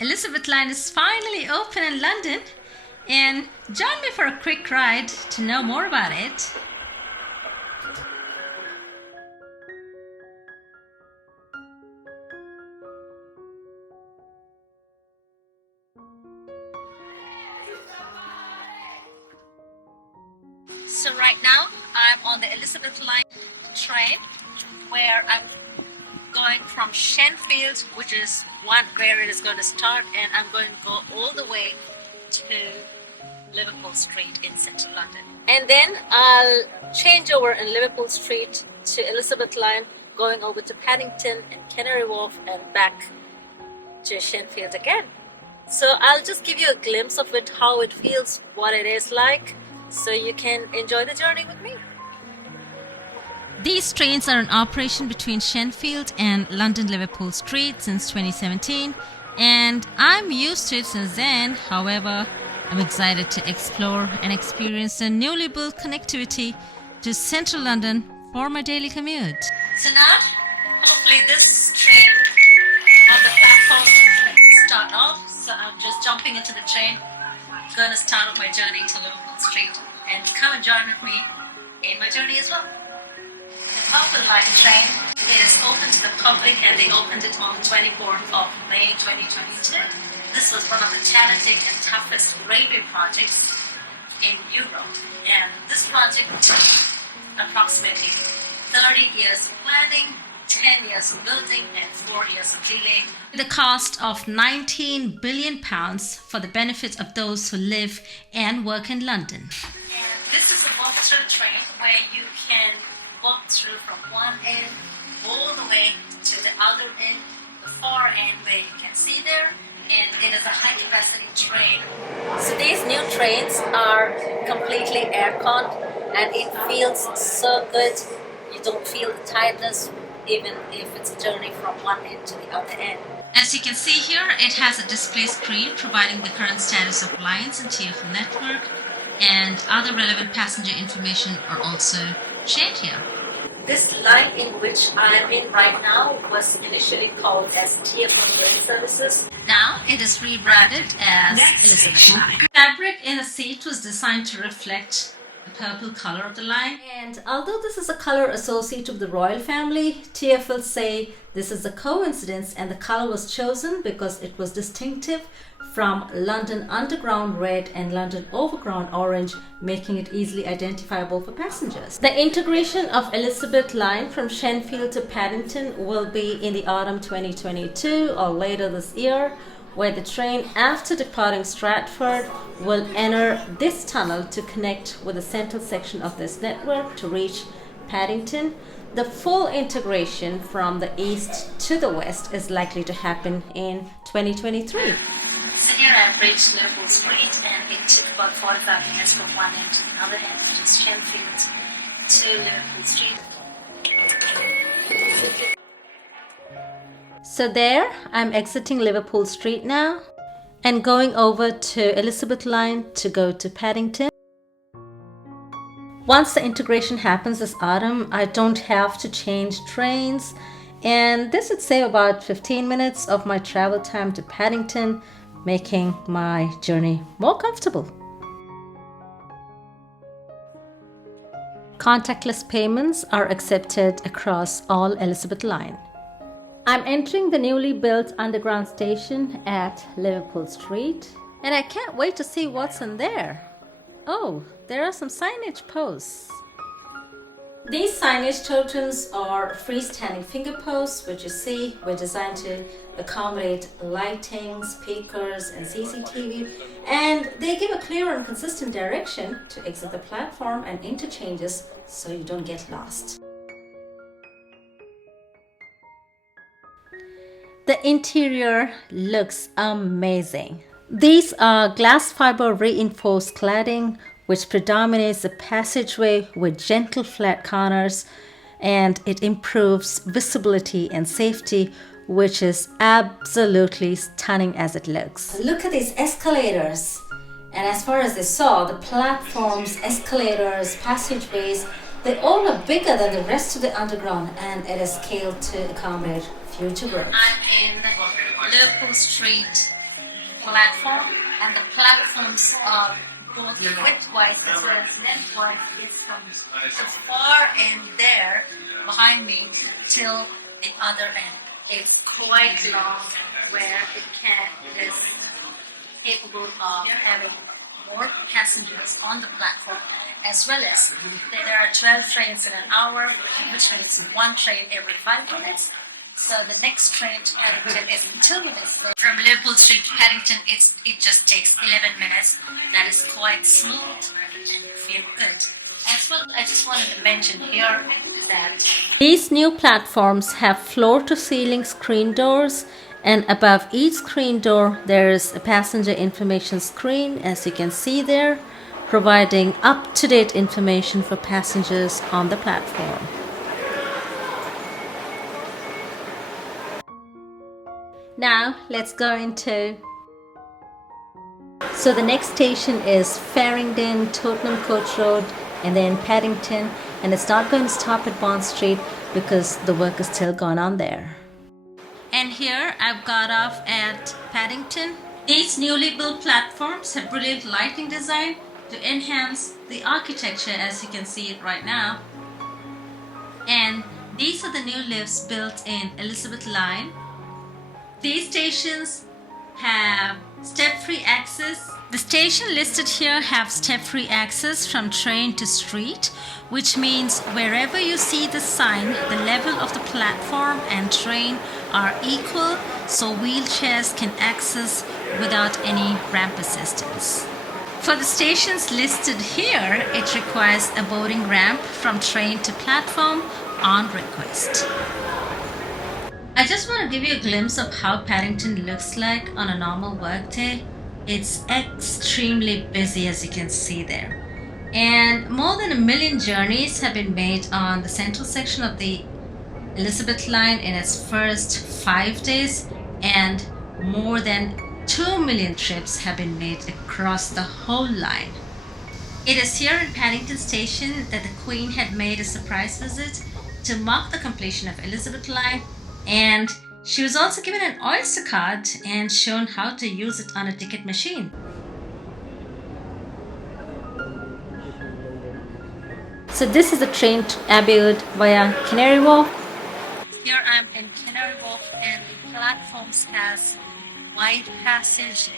Elizabeth Line is finally open in London, and join me for a quick ride to know more about it. So right now I'm on the Elizabeth Line train where I'm going from Shenfield, which is where it is going to start, and I'm going to go all the way to Liverpool Street in central London. And then I'll change over in Liverpool Street to Elizabeth Line, going over to Paddington and Canary Wharf and back to Shenfield again. So I'll just give you a glimpse of it, how it feels, what it is like, so you can enjoy the journey with me. These trains are in operation between Shenfield and London Liverpool Street since 2017, and I'm used to it since then. However, I'm excited to explore and experience the newly built connectivity to central London for my daily commute. So now, hopefully this train on the platform will start off. So I'm just jumping into the train, going to start off my journey to Liverpool Street, and come and join with me in my journey as well. The Purple Line train is open to the public, and they opened it on 24th of May 2022. This was one of the challenging and toughest railway projects in Europe, and this project took approximately 30 years of planning, 10 years of building, and 4 years of delay. The cost of £19 billion for the benefit of those who live and work in London. And this is a walk-through train where you can walk through from one end all the way to the other end, the far end where you can see there, and it is a high capacity train. So these new trains are completely air-con, and it feels so good. You don't feel the tiredness even if it's a journey from one end to the other end. As you can see here, it has a display screen providing the current status of lines and TfL network, and other relevant passenger information are also shared here. This line in which I am in right now was initially called as TfL Rail Services. Now it is rebranded as Elizabeth Line. The fabric in the seat was designed to reflect the purple color of the line. And although this is a color associated with the royal family, TfL say this is a coincidence, and the color was chosen because it was distinctive from London Underground red and London Overground orange, making it easily identifiable for passengers. The integration of Elizabeth Line from Shenfield to Paddington will be in the autumn 2022 or later this year, where the train, after departing Stratford, will enter this tunnel to connect with the central section of this network to reach Paddington. The full integration from the east to the west is likely to happen in 2023. So here I've reached Liverpool Street, and it took about 45 minutes from one end to the other end, which is Shenfield to Liverpool Street. So there, I'm exiting Liverpool Street now and going over to Elizabeth Line to go to Paddington. Once the integration happens this autumn, I don't have to change trains, and this would save about 15 minutes of my travel time to Paddington, making my journey more comfortable. Contactless payments are accepted across all Elizabeth Line. I'm entering the newly built underground station at Liverpool Street, and I can't wait to see what's in there. Oh, there are some signage posts. These signage totems are freestanding finger posts, which you see were designed to accommodate lighting, speakers, and CCTV, and they give a clear and consistent direction to exit the platform and interchanges so you don't get lost. The interior looks amazing. These are glass fiber reinforced cladding, which predominates the passageway with gentle flat corners, and it improves visibility and safety, which is absolutely stunning as it looks. Look at these escalators, and as far as they saw, the platforms, escalators, passageways, they all are bigger than the rest of the underground, and it is scaled to accommodate future growth. I'm in Liverpool Street platform, and the platforms are both widthwise as well as lengthwise is from the far end there behind me till the other end. It's quite long, where it is capable of having more passengers on the platform, as well as there are 12 trains in an hour, which means one train every 5 minutes. So the next train to Paddington is in 2 minutes. From Liverpool Street to Paddington, it just takes 11 minutes. That is quite smooth and feel good. As well, I just wanted to mention here that these new platforms have floor-to-ceiling screen doors, and above each screen door there is a passenger information screen, as you can see there, providing up-to-date information for passengers on the platform. Now let's go into... So the next station is Farringdon, Tottenham Court Road, and then Paddington, and it's not going to stop at Bond Street because the work is still going on there. And here I've got off at Paddington. These newly built platforms have brilliant lighting design to enhance the architecture, as you can see it right now. And these are the new lifts built in Elizabeth Line. These stations have step-free access. The station listed here have step-free access from train to street, which means wherever you see the sign, the level of the platform and train are equal, so wheelchairs can access without any ramp assistance. For the stations listed here, it requires a boarding ramp from train to platform on request. I just want to give you a glimpse of how Paddington looks like on a normal workday. It's extremely busy, as you can see there. And more than 1 million journeys have been made on the central section of the Elizabeth Line in its first 5 days, and more than 2 million trips have been made across the whole line. It is here in Paddington Station that the Queen had made a surprise visit to mark the completion of Elizabeth Line, and she was also given an Oyster card and shown how to use it on a ticket machine. So this is the train to Abbey Wood via Canary Wharf. Here I'm in Canary Wharf, and the platforms has wide passage,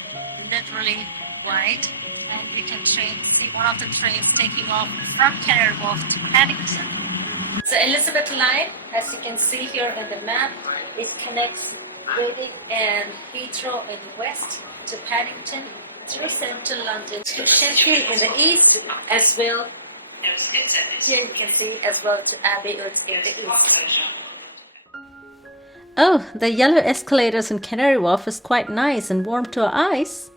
literally wide, and we can see one of the trains taking off from Canary Wharf to Paddington. So Elizabeth Line, as you can see here in the map, it connects Reading and Heathrow in the west to Paddington, through central London to Shenfield in the east, as well. Here you can see as well to Abbey Wood in the east. Oh, the yellow escalators in Canary Wharf is quite nice and warm to our eyes.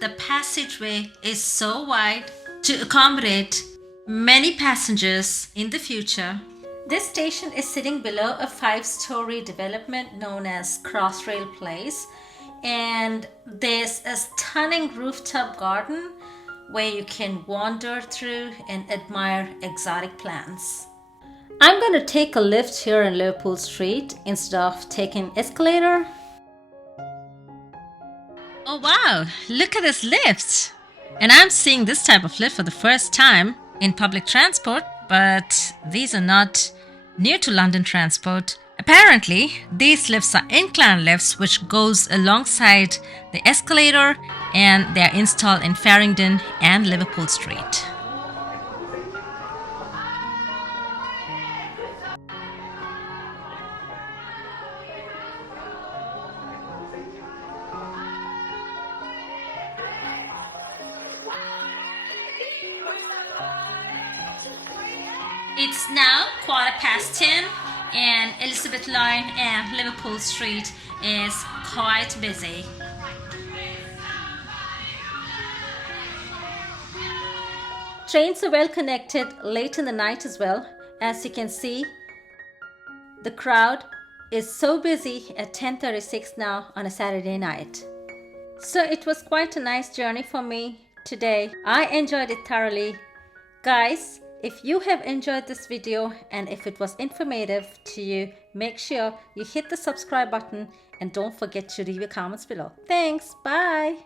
The passageway is so wide to accommodate many passengers in the future. This station is sitting below a 5-story development known as Crossrail Place, and there's a stunning rooftop garden where you can wander through and admire exotic plants. I'm going to take a lift here in Liverpool Street instead of taking escalator. Oh wow, look at this lift! And I'm seeing this type of lift for the first time in public transport, but these are not new to London transport. Apparently, these lifts are incline lifts which goes alongside the escalator, and they are installed in Farringdon and Liverpool Street. It's now 10:15 and Elizabeth Line and Liverpool Street is quite busy. Trains are well connected late in the night as well. As you can see, the crowd is so busy at 10:36 now on a Saturday night. So it was quite a nice journey for me today. I enjoyed it thoroughly. Guys, if you have enjoyed this video and if it was informative to you, make sure you hit the subscribe button and don't forget to leave your comments below. Thanks. Bye.